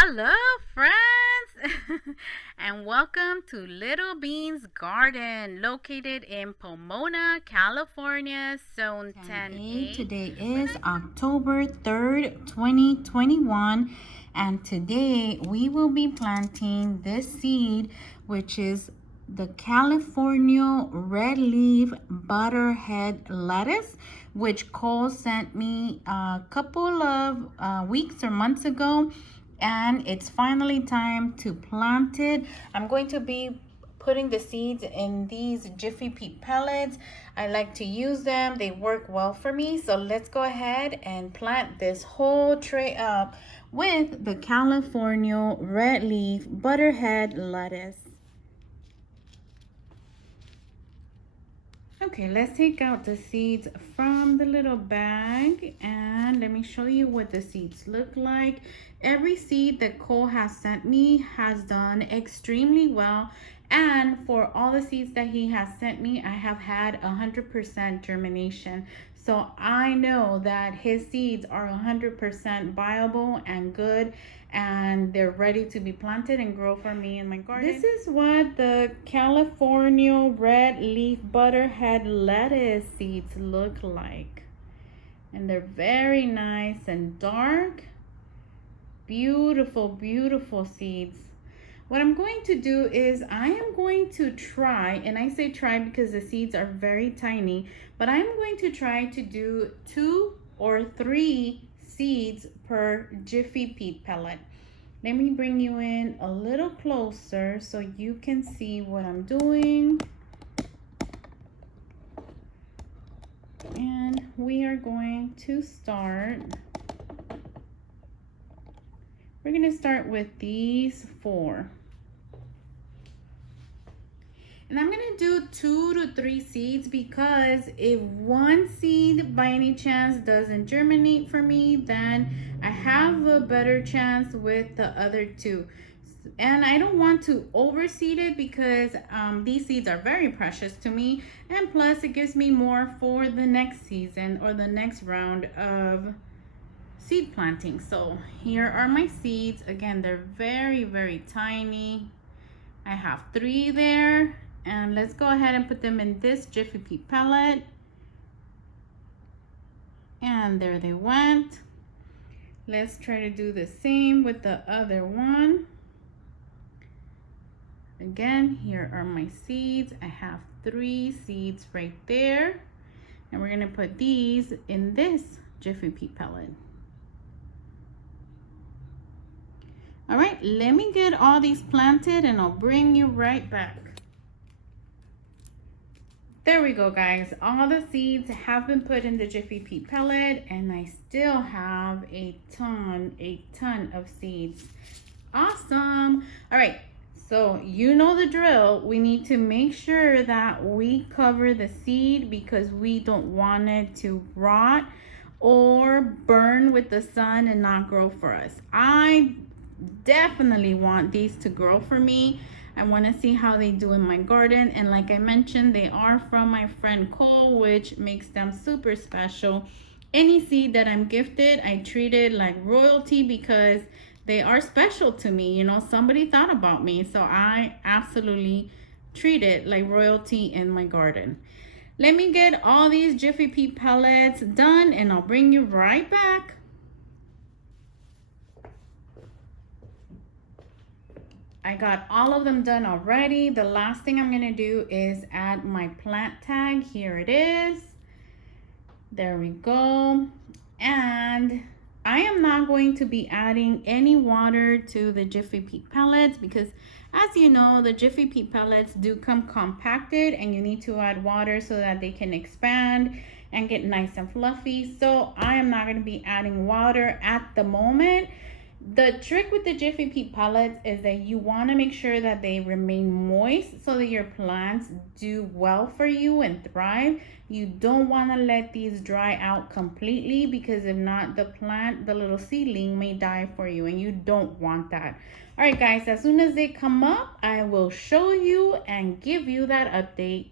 Hello, friends, and welcome to Little Bean's Garden, located in Pomona, California, Zone 10A. Today is October 3rd, 2021, and today we will be planting this seed, which is the Californio RedLeaf Butterhead lettuce, which Cole sent me a couple of weeks or months ago, and it's finally time to plant it. I'm going to be putting the seeds in these Jiffy Pea pellets. I like to use them. They work well for me. So let's go ahead and plant this whole tray up with the California RedLeaf Butterhead lettuce. Okay, let's take out the seeds from the little bag and let me show you what the seeds look like. Every seed that Cole has sent me has done extremely well, and for all the seeds that he has sent me, I have had 100% germination. So I know that his seeds are 100% viable and good, and they're ready to be planted and grow for me in my garden. This is what the California RedLeaf Butterhead lettuce seeds look like. And they're very nice and dark. Beautiful, beautiful seeds. What I'm going to do is I am going to try, and I say try because the seeds are very tiny, but I'm going to try to do 2 or 3 seeds per Jiffy Pea pellet. Let me bring you in a little closer so you can see what I'm doing. And we are going to start. We're going to start with these 4. And I'm going to do 2 to 3 seeds because if one seed by any chance doesn't germinate for me, then I have a better chance with the other 2. And I don't want to overseed it because these seeds are very precious to me. And plus it gives me more for the next season or the next round of seed planting. So here are my seeds. Again, they're very, very tiny. I have 3 there. And let's go ahead and put them in this Jiffy Pea pellet. And there they went. Let's try to do the same with the other one. Again, here are my seeds. I have 3 seeds right there. And we're going to put these in this Jiffy Pea pellet. All right, let me get all these planted and I'll bring you right back. There we go, guys. All the seeds have been put in the Jiffy Pea pellet, and I still have a ton of seeds. Awesome. All right, so you know the drill. We need to make sure that we cover the seed because we don't want it to rot or burn with the sun and not grow for us. I definitely want these to grow for me. I want to see how they do in my garden, and like I mentioned, they are from my friend Cole, which makes them super special. Any seed that I'm gifted, I treat it like royalty because they are special to me. You know, somebody thought about me, so I absolutely treat it like royalty in my garden. Let me get all these Jiffy Pea pellets done and I'll bring you right back. I got all of them done already. The last thing I'm going to do is add my plant tag. Here it is. There we go. And I am not going to be adding any water to the Jiffy Pea pellets because, as you know, the Jiffy Pea pellets do come compacted and you need to add water so that they can expand and get nice and fluffy. So I am not going to be adding water at the moment. The trick with the Jiffy Pea pellets is that you want to make sure that they remain moist so that your plants do well for you and thrive. You don't want to let these dry out completely because if not, the plant, the little seedling, may die for you and you don't want that. All right, guys, as soon as they come up, I will show you and give you that update.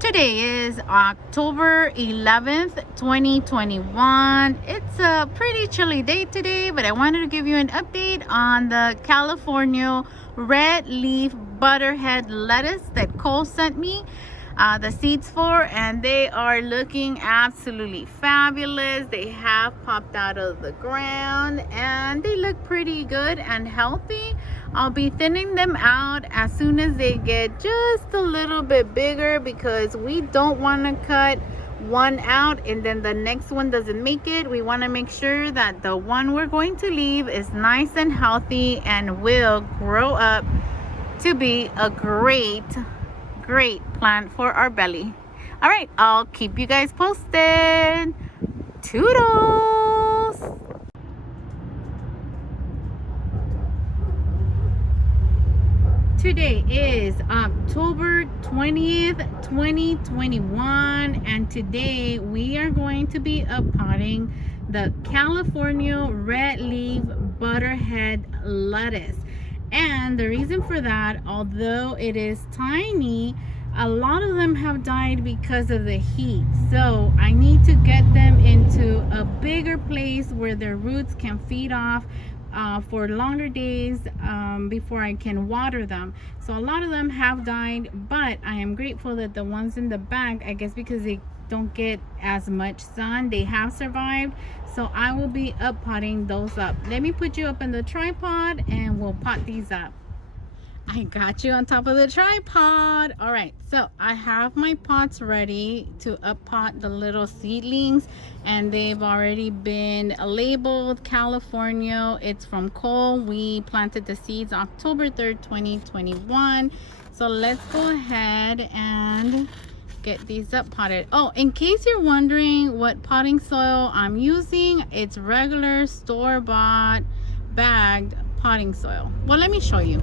Today is October 11th, 2021. It's a pretty chilly day today, but I wanted to give you an update on the Californio RedLeaf Butterhead lettuce that Cole sent me the seeds for, and they are looking absolutely fabulous. They have popped out of the ground and they look pretty good and healthy. I'll be thinning them out as soon as they get just a little bit bigger, because we don't want to cut one out and then the next one doesn't make it. We want to make sure that the one we're going to leave is nice and healthy and will grow up to be a great plant for our belly. All right, I'll keep you guys posted. Toodles. Today is October 20th, 2021, and today we are going to be uppotting the Californio RedLeaf Butterhead lettuce. And the reason for that, although it is tiny, a lot of them have died because of the heat. So I need to get them into a bigger place where their roots can feed off for longer days before I can water them. So a lot of them have died, but I am grateful that the ones in the back, I guess because they don't get as much sun, they have survived. So I will be uppotting those up. Let me put you up in the tripod and we'll pot these up. I got you on top of the tripod. All right, so I have my pots ready to uppot the little seedlings, and they've already been labeled Californio. It's from Cole. We planted the seeds October 3rd, 2021. So let's go ahead and get these up potted. Oh, in case you're wondering what potting soil I'm using, it's regular store-bought bagged potting soil. Well, let me show you.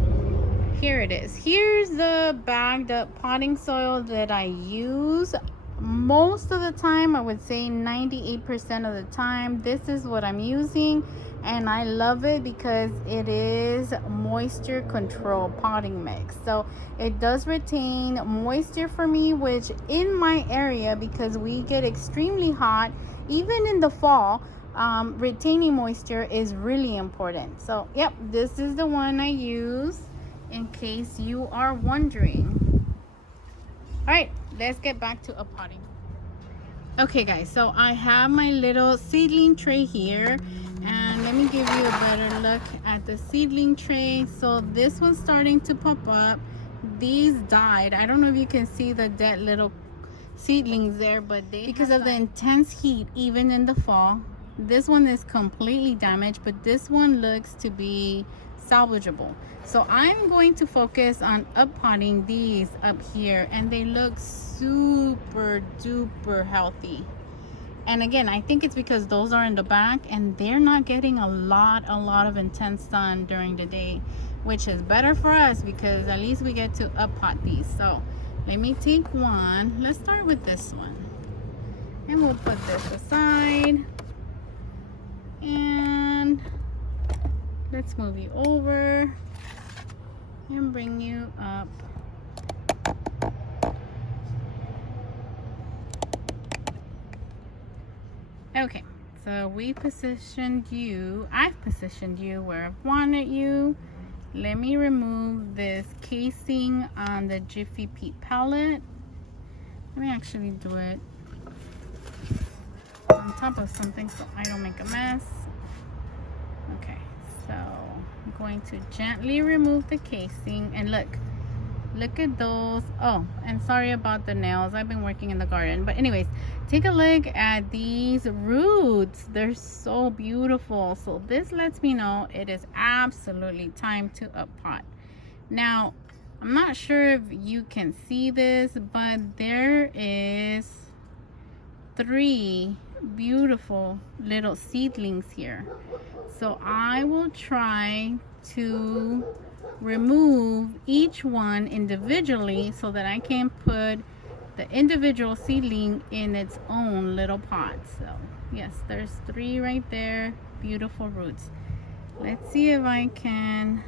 Here it is. Here's the bagged up potting soil that I use most of the time. I would say 98% of the time this is what I'm using, and I love it because it is moisture control potting mix. So it does retain moisture for me, which in my area, because we get extremely hot even in the fall, retaining moisture is really important. So yep, this is the one I use, in case you are wondering. All right, let's get back to uppotting. Okay guys, so I have my little seedling tray here, and let me give you a better look at the seedling tray. So this one's starting to pop up. These died. I don't know if you can see the dead little seedlings there, but they, because of the intense heat even in the fall, this one is completely damaged, but this one looks to be salvageable. So I'm going to focus on uppotting these up here, and they look super duper healthy. And again, I think it's because those are in the back and they're not getting a lot of intense sun during the day, which is better for us because at least we get to uppot these. So let me take one. Let's start with this one, and we'll put this aside, and let's move you over and bring you up. Okay, so we positioned you, I've positioned you where I've wanted you. Let me remove this casing on the Jiffy Pete palette. Let me actually do it on top of something so I don't make a mess. Okay, so I'm going to gently remove the casing, and look at those. Oh, and sorry about the nails, I've been working in the garden. But anyways, take a look at these roots. They're so beautiful. So this lets me know it is absolutely time to uppot. Now, I'm not sure if you can see this, but there is 3 beautiful little seedlings here. So I will try to remove each one individually so that I can put the individual seedling in its own little pot. So yes, there's 3 right there, beautiful roots. Let's see if I can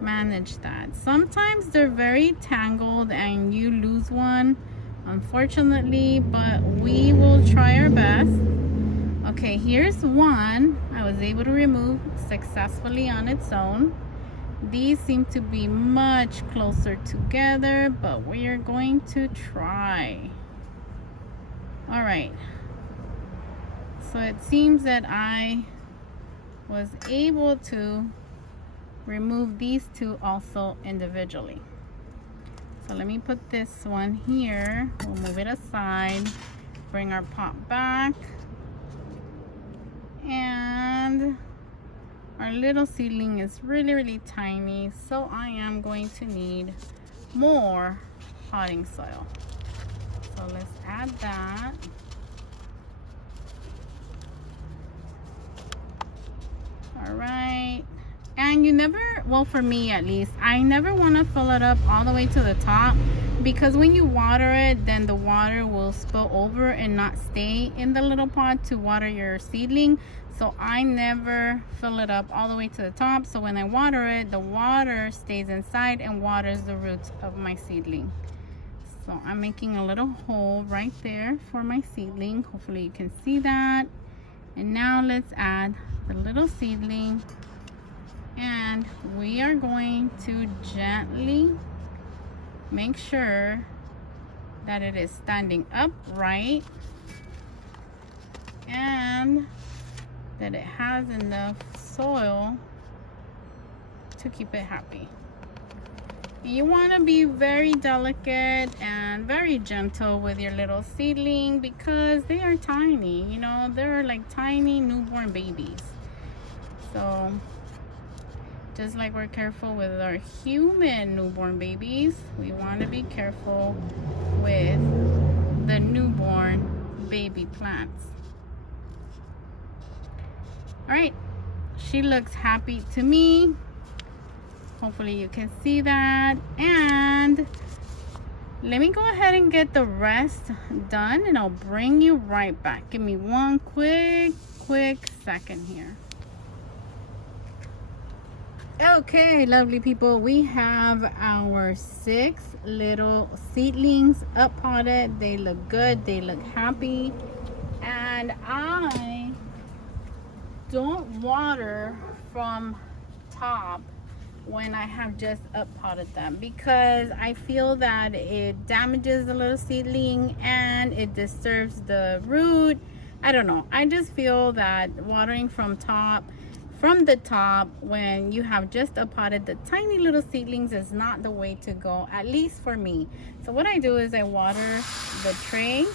manage that. Sometimes they're very tangled and you lose one unfortunately, but we will try our best. Okay, here's one I was able to remove successfully on its own. These seem to be much closer together, but we are going to try. All right, so it seems that I was able to remove these two also individually. So let me put this one here. We'll move it aside, bring our pot back, and our little seedling is really tiny, so I am going to need more potting soil. So let's add that. All right. And you never, well, for me at least, I never want to fill it up all the way to the top, because when you water it, then the water will spill over and not stay in the little pot to water your seedling. So I never fill it up all the way to the top, so when I water it, the water stays inside and waters the roots of my seedling. So I'm making a little hole right there for my seedling. Hopefully you can see that. And now let's add the little seedling, and we are going to gently make sure that it is standing upright and that it has enough soil to keep it happy. You want to be very delicate and very gentle with your little seedling, because they are tiny, you know, they're like tiny newborn babies. So just like we're careful with our human newborn babies, we want to be careful with the newborn baby plants. All right, she looks happy to me. Hopefully you can see that. And let me go ahead and get the rest done, and I'll bring you right back. Give me one quick second here. Okay, lovely people, we have our 6 little seedlings up potted. They look good, they look happy, and I don't water from top when I have just up potted them, because I feel that it damages the little seedling and it disturbs the root. I don't know, I just feel that watering from the top when you have just up potted the tiny little seedlings is not the way to go, at least for me. So what I do is I water the tray,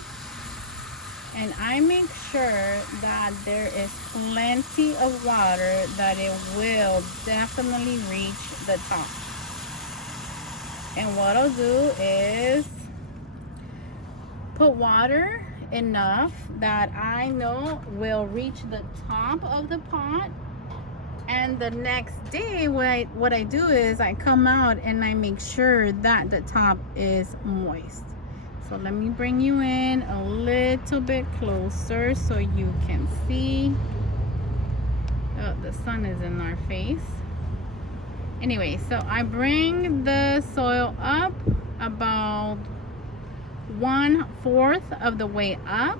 and I make sure that there is plenty of water, that it will definitely reach the top. And what I'll do is put water enough that I know will reach the top of the pot. And the next day, what I do is I come out and I make sure that the top is moist. So let me bring you in a little bit closer so you can see. Oh, the sun is in our face. Anyway, so I bring the soil up about 1/4 of the way up,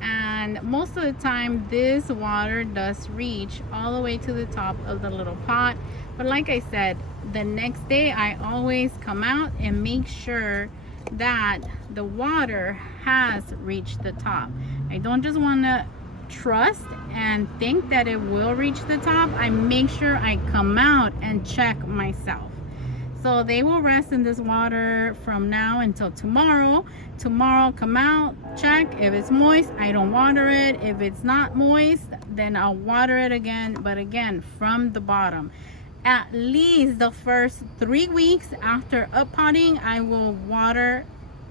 and most of the time this water does reach all the way to the top of the little pot. But like I said, the next day I always come out and make sure that the water has reached the top. I don't just want to trust and think that it will reach the top. I make sure I come out and check myself. So they will rest in this water from now until tomorrow. Tomorrow, come out, check. If it's moist, I don't water it. If it's not moist, then I'll water it again, but again from the bottom. At least the first 3 weeks after up potting, I will water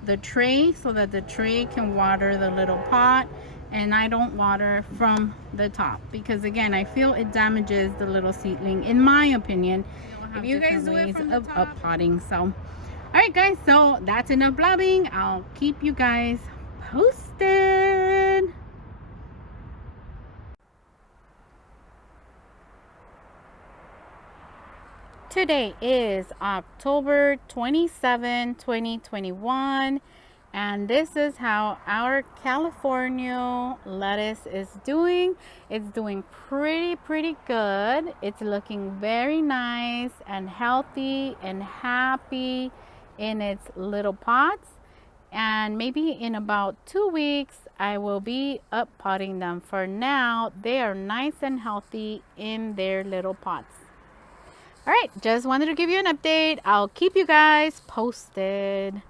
the tray so that the tray can water the little pot, and I don't water from the top, because again, I feel it damages the little seedling, in my opinion. If you guys do it from the top, up potting. So all right guys, so that's enough blabbing. I'll keep you guys posted. Today is October 27, 2021, And this is how our Californio lettuce is doing. It's doing pretty good. It's looking very nice and healthy and happy in its little pots. And maybe in about 2 weeks I will be up potting them. For now, they are nice and healthy in their little pots. All right, just wanted to give you an update. I'll keep you guys posted.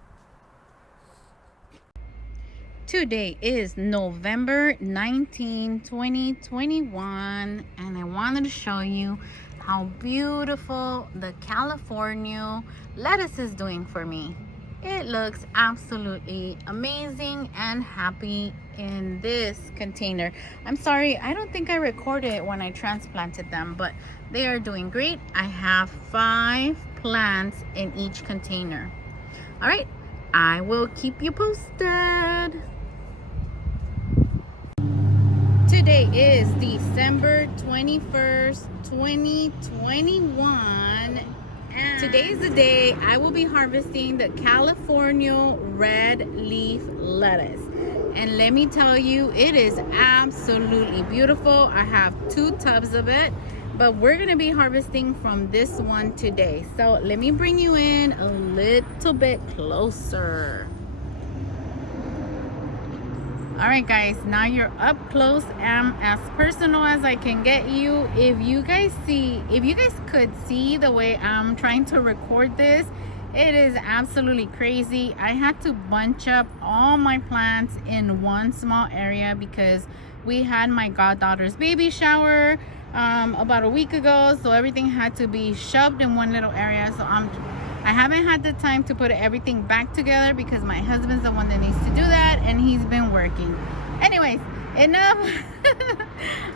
Today is November 19, 2021, and I wanted to show you how beautiful the Californio lettuce is doing for me. It looks absolutely amazing and happy in this container. I'm sorry, I don't think I recorded when I transplanted them, but they are doing great. I have 5 plants in each container. All right, I will keep you posted. Today is December 21st, 2021. And today is the day I will be harvesting the Californio red leaf lettuce. And let me tell you, it is absolutely beautiful. I have 2 tubs of it, but we're going to be harvesting from this one today. So let me bring you in a little bit closer. All right, guys, now you're up close and as personal as I can get you. If you guys could see the way I'm trying to record this, it is absolutely crazy. I had to bunch up all my plants in one small area because we had my goddaughter's baby shower about a week ago, so everything had to be shoved in one little area. So I haven't had the time to put everything back together because my husband's the one that needs to do that, and he's been working. Anyways, enough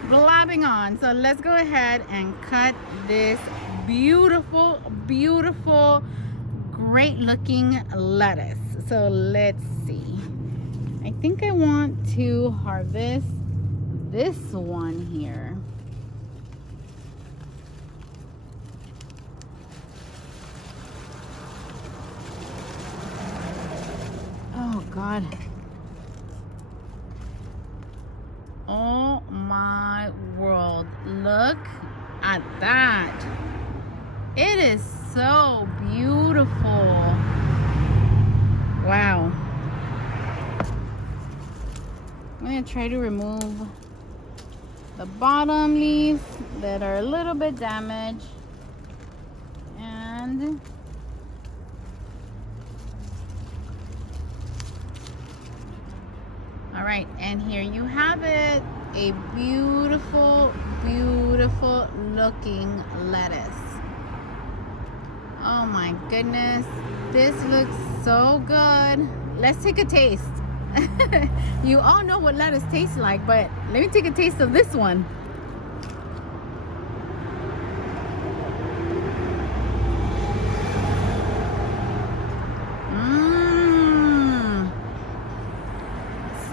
blabbing on. So let's go ahead and cut this beautiful, great looking lettuce. So let's see. I think I want to harvest this one here. Oh God. Oh my world. Look at that. It is so beautiful. Wow. I'm going to try to remove the bottom leaves that are a little bit damaged. And all right, and here you have it, a beautiful looking lettuce. Oh my goodness, this looks so good. Let's take a taste. You all know what lettuce tastes like, but let me take a taste of this one.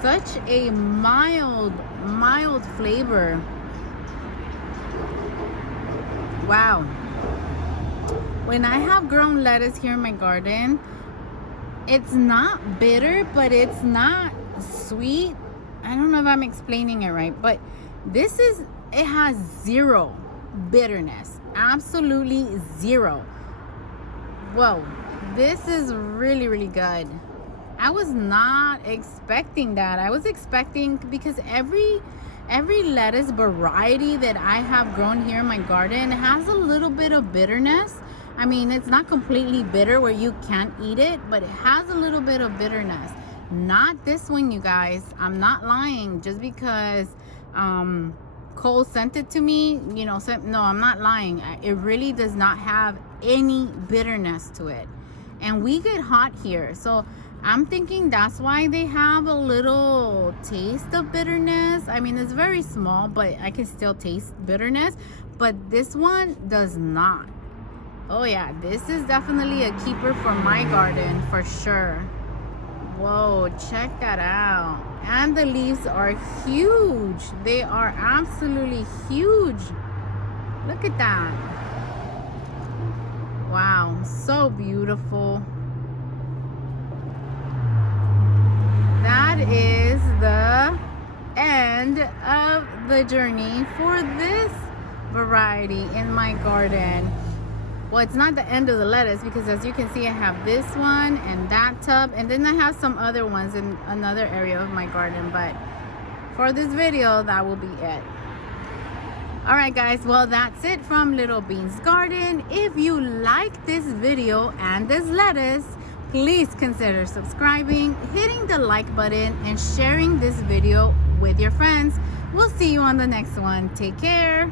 Such a mild flavor. Wow. When I have grown lettuce here in my garden, it's not bitter, but it's not sweet. I don't know if I'm explaining it right, but it has 0 bitterness. Absolutely 0. Whoa, this is really good. I was not expecting that. I was expecting, because every lettuce variety that I have grown here in my garden has a little bit of bitterness. I mean, it's not completely bitter where you can't eat it, but it has a little bit of bitterness. Not this one, you guys. I'm not lying. Just because Cole sent it to me, no, I'm not lying. It really does not have any bitterness to it. And we get hot here, so I'm thinking that's why they have a little taste of bitterness. I mean, it's very small, but I can still taste bitterness. But this one does not. Oh yeah, this is definitely a keeper for my garden for sure. Whoa, check that out. And the leaves are huge. They are absolutely huge. Look at that. Wow, so beautiful. that is the end of the journey for this variety in my garden. Well, it's not the end of the lettuce, because as you can see, I have this one and that tub, and then I have some other ones in another area of my garden, but for this video, that will be it. All right, guys, well, that's it from Little Bean's garden. If you like this video and this lettuce, please consider subscribing, hitting the like button, and sharing this video with your friends. We'll see you on the next one. Take care.